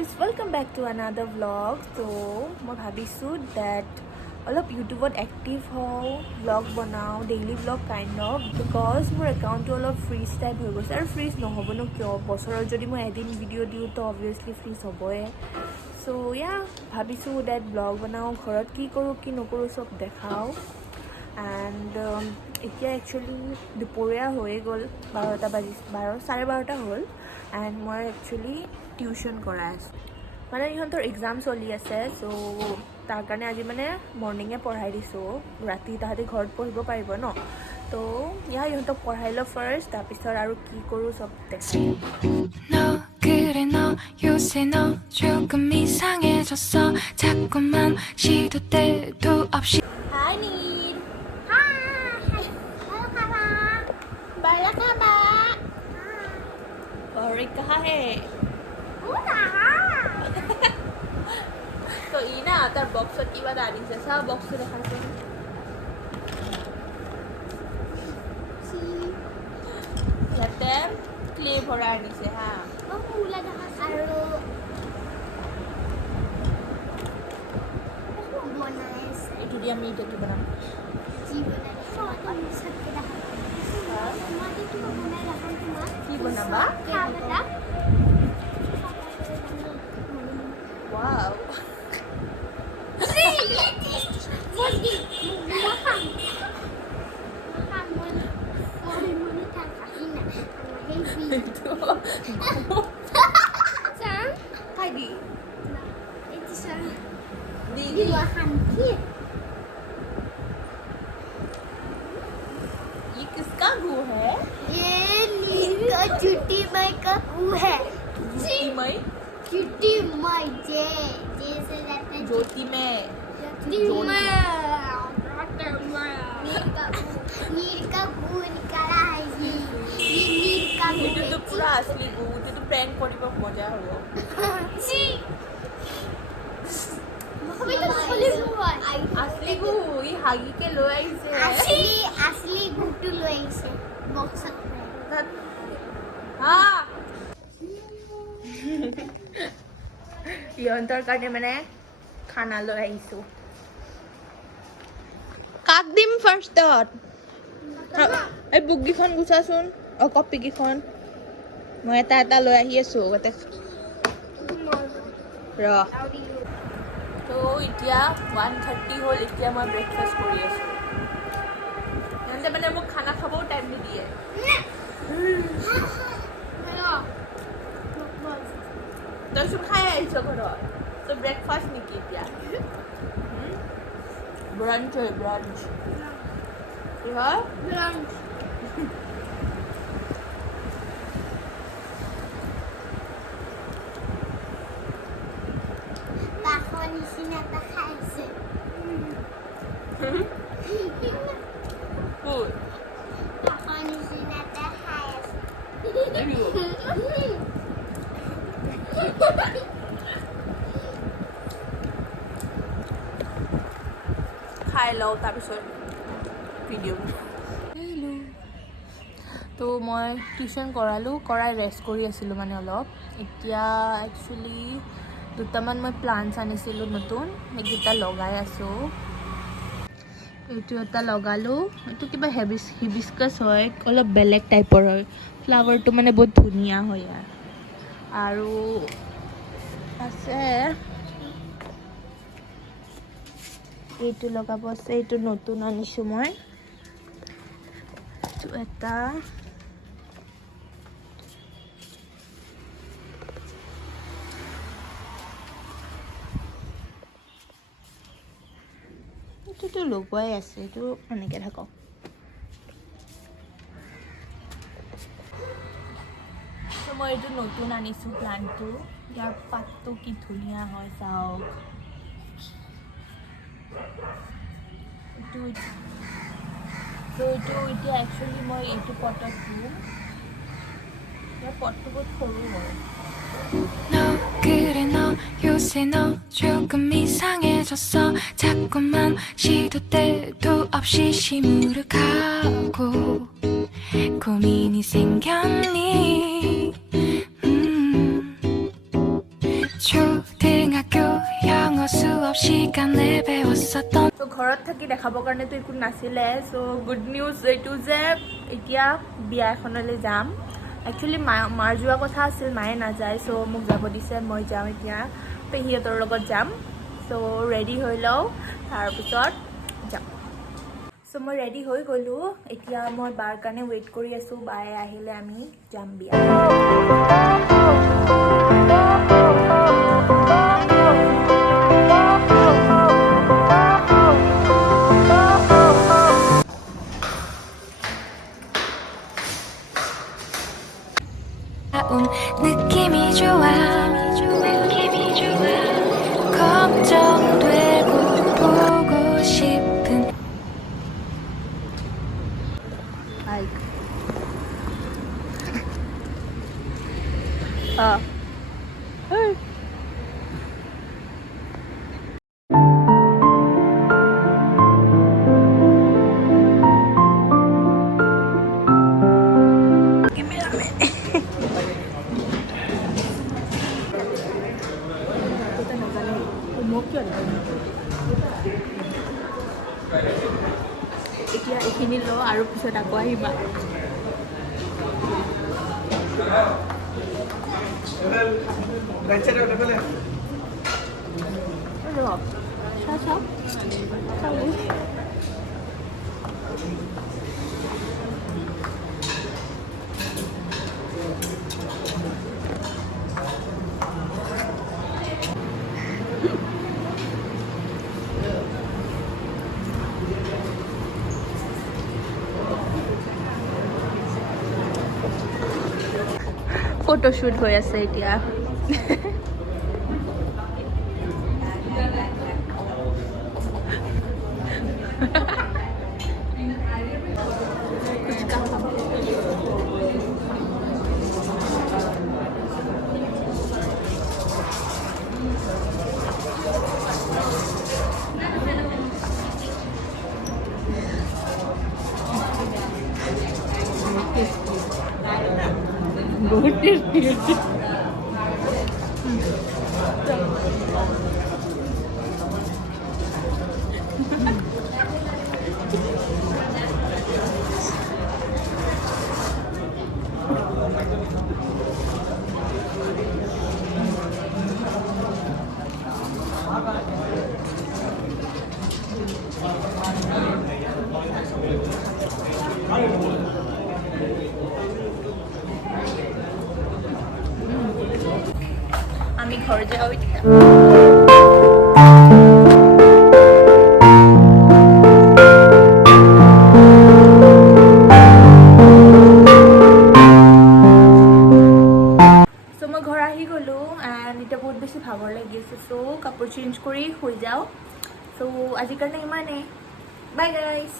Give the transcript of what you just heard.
guys, welcome back to another vlog. So মই ভাবিছোঁ that অলপ ইউটিউবত এক্টিভ হওঁ, vlog বনাওঁ, daily vlog kind of, because মোৰ একাউণ্টটো অলপ ফ্ৰিজ টাইপ হৈ গৈছে আৰু ফ্ৰিজ নহ'বনো কিয়, বছৰত যদি মই এদিন ভিডিঅ' দিওঁ তো অবভিয়াছলি ফ্ৰিজ হ'বই। চ' ভাবিছোঁ that vlog বনাওঁ, ঘৰত কি কৰোঁ কি নকৰোঁ চব দেখাওঁ। এণ্ড এতিয়া একচুৱেলি দুপৰীয়া হৈয়ে গ'ল, 12:30 হ'ল। এণ্ড মই একচুৱেলি টিউশ্যন কৰাই আছোঁ, মানে ইহঁতৰ এক্সাম চলি আছে। চ' তাৰ কাৰণে আজি মানে মৰ্ণিঙে পঢ়াই দিছোঁ, ৰাতি তাহাঁতি ঘৰত পঢ়িব পাৰিব ন। তো ইহঁতক পঢ়াই লওঁ ফাৰ্ষ্ট, তাৰপিছত আৰু কি কৰোঁ চব দেখাই। 그래 너 요새 너 조금 이상해졌어 자꾸만 시도 때도 없이 Hi Need. Hi. Hello Kaba. Bala Kaba. और कहाँ है? तो ই না তাৰ বক্সত কিবা এটা আনিছে, চা বক্সটো দেখাচোন। ইয়াতে ক্লে ভৰা আনিছে হা। এইটো দি আমি এতিয়া কি বনাম? কি বনাবা? Wow. ये किसका गु है? ये नीला चुट्टी माई का गु है। ज्योतिमय? चुट्टी माई जे जैसे रहता है ज्योतिमय। नील का गु निकाला है ये नील का गु ये तो पूरा असली गु, ये तो प्रैंक কৰিব মজা হ'ব। जी अभी तो असली गु है। असली गु ই হাগিকে লৈ আহিছে। असली गु तो লৈ আহিছে বক্সত। হা ইহঁতৰ কাৰণে মানে খানা লৈ আহিছোঁ। কাক দিম ফাৰ্ষ্টত? এই বুককেইখন গুচাচোন, কপিকেইখন। মই এটা এটা লৈ আহি আছোঁ ৰ। তো এতিয়া 1:30 হ'ল, এতিয়া মই ব্ৰেকফাষ্ট কৰি আছোঁ। সিহঁতে মানে মোক খানা খাবও টাইম নিদিয়ে। তই চোন খাই আহিছ ঘৰত, তো ব্ৰেকফাষ্ট নেকি এতিয়া? ব্ৰাঞ্চ হয়, ব্ৰাঞ্চ। কি হয়? বাখৰ নিচিনা এটা খাইছে। Cool. বাখৰ নিচিনা এটা খাই আছে। খাই লওঁ তাৰপিছত ভিডিঅ'। তো মই টিউশ্যন কৰাই ৰেষ্ট কৰি আছিলোঁ মানে অলপ। এতিয়া একচুৱেলি দুটামান মই প্লাণ্টছ আনিছিলোঁ নতুন, সেইকেইটা লগাই আছোঁ। এইটো এটা লগালোঁ, এইটো কিবা হিবিস্কাছ হয়, অলপ বেলেগ টাইপৰ হয়। ফ্লাৱাৰটো মানে বহুত ধুনীয়া হয় ইয়াৰ। আৰু আছে এইটো লগাব আছে, এইটো নতুন আনিছোঁ মই। এইটো এটা এইটোতো লগোৱাই আছে, এইটো এনেকৈ থাকক। তো মই এইটো নতুন আনিছোঁ প্লাণ্টটো, ইয়াৰ পাতটো কি ধুনীয়া হয় চাওক। তো এইটো এতিয়া একচুৱেলি মই এইটো পটত দিওঁ, ইয়াৰ পটটো বহুত সৰু হয়। 너 그래 너 요새 너 조금 이상해졌어 자꾸만 시도 때도 없이 시무룩하고 고민이 생겼니 시간 내배웠었던 তো ঘৰত থাকি দেখাবৰ কাৰণেতো একো নাছিলে চ' গুড নিউজ এইটো যে এতিয়া বিয়া এখনলৈ যাম একচুৱেলি মাৰ যোৱা কথা আছিল মায়ে নাযায় চ' মোক যাব দিছে মই যাম এতিয়া পেহীহঁতৰ লগত যাম চ' ৰেডি হৈ লওঁ তাৰপিছত যাম চ' মই ৰেডি হৈ গ'লোঁ এতিয়া মই বাৰ কাৰণে ৱেইট কৰি আছোঁ বায়ে আহিলে আমি যাম বিয়া 느낌이 좋아 걱정되고 보고 싶은 এতিয়া এইখিনি ল আৰু পিছত আকৌ আহিবা ফটোশ্বুট হৈ আছে এতিয়া বহুত টেষ্টি আমি ঘৰ যাওঁ এতিয়া মই ঘৰ আহি গ'লোঁ এণ্ড এতিয়া বহুত বেছি ভাগৰ লাগি আছে চ' কাপোৰ চেঞ্জ কৰি শুই যাওঁ চ' আজিৰ কাৰণে ইমানেই বাই গাইজ